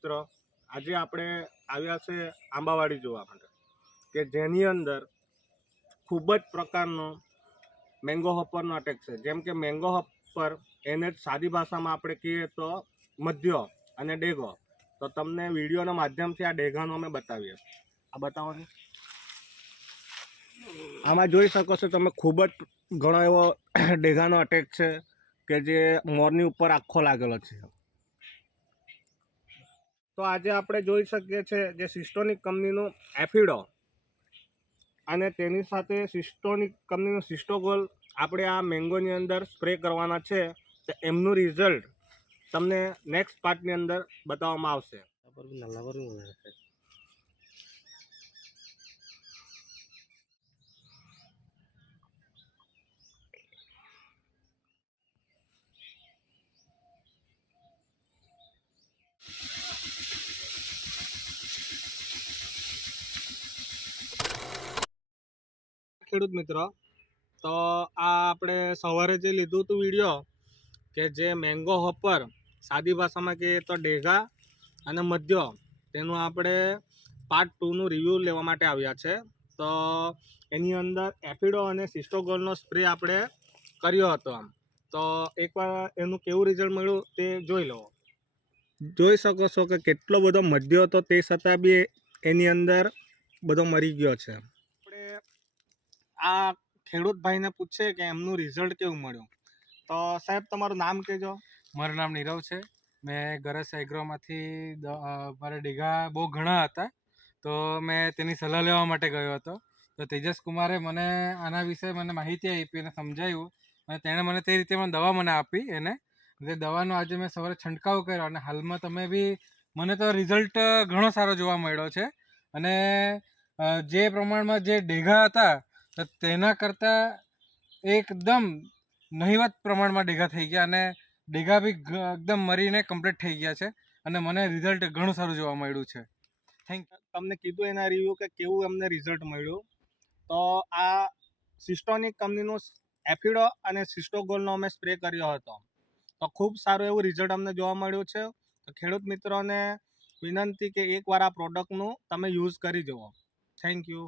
મિત્રો આજે આપણે આવ્યા છે આંબાવાડી જોવા માટે કે જેની અંદર ખૂબ જ પ્રકારનો મેંગો હોપરનો અટેક છે। જેમ કે મેંગો હોપર એને જ સાદી ભાષામાં આપણે કહીએ તો મધ્યો અને ડેગો। તો તમને વિડીયોના માધ્યમથી આ ડેગાનો અમે બતાવીએ। આ બતાવવાનું આમાં જોઈ શકો છો તમે, ખૂબ જ ઘણો એવો ડેગાનો અટેક છે કે જે મોરની ઉપર આખો લાગેલો છે। તો આજે આપણે જોઈ શકીએ છીએ જે સિસ્ટોનિક કંપનીનું એફિડો અને તેની સાથે સિસ્ટોનિક કંપનીનું સિસ્ટોગોલ આપણે આ મેંગોની અંદર સ્પ્રે કરવાના છે। તો એમનું રિઝલ્ટ તમને નેક્સ્ટ પાર્ટની અંદર બતાવવામાં આવશે। ખેડૂત મિત્રો, તો આ આપણે સવારે જે લીધું હતું વિડીયો કે જે મેંગો હોપર સાદી ભાષામાં કહીએ તો ડેગા અને મધ્યો, તેનું આપણે પાર્ટ 2નું રિવ્યૂ લેવા માટે આવ્યા છે। તો એની અંદર એફિડો અને સિસ્ટોગોલનો સ્પ્રે આપણે કર્યો હતો। આમ તો એકવાર એનું કેવું રિઝલ્ટ મળ્યું તે જોઈ લો। જોઈ શકો છો કે કેટલો બધો મધ્યો હતો, તે છતાં બી એની અંદર બધો મરી ગયો છે। આપણે આ ખેડૂત ભાઈને પૂછે કે એમનું રિઝલ્ટ કેવું મળ્યું। તો સાહેબ તમારું નામ કહેજો। મારું નામ નીરવ છે। મેં ગરસ એગ્રોમાંથી મારે ડેગા બહુ ઘણા હતા, તો મેં તેની સલાહ લેવા માટે ગયો હતો। તો તેજસ કુમારે મને આના વિશે મને માહિતી આપી અને સમજાવ્યું, અને તેણે મને તે રીતે દવા મને આપી એને। તે દવાનો આજે મેં સવારે છંટકાવ કર્યો અને હાલમાં તમે બી મને તો રિઝલ્ટ ઘણો સારો જોવા મળ્યો છે। અને જે પ્રમાણમાં જે ડેગા હતા તો તેના કરતાં એકદમ નહિવત પ્રમાણમાં ડેગા થઈ ગયા, અને ડેગા બી એકદમ મરીને કમ્પ્લીટ થઈ ગયા છે, અને મને રિઝલ્ટ ઘણું સારું જોવા મળ્યું છે। Thank you. તમને કીધું એના રિવ્યૂ કે કેવું અમને રિઝલ્ટ મળ્યું। તો આ સિસ્ટોનિક કંપનીનું એફિડો અને સિસ્ટોગોલનો અમે સ્પ્રે કર્યો હતો, તો ખૂબ સારું એવું રિઝલ્ટ અમને જોવા મળ્યું છે। તો ખેડૂત મિત્રોને વિનંતી કે એકવાર આ પ્રોડક્ટનું તમે યુઝ કરી જુઓ। Thank you.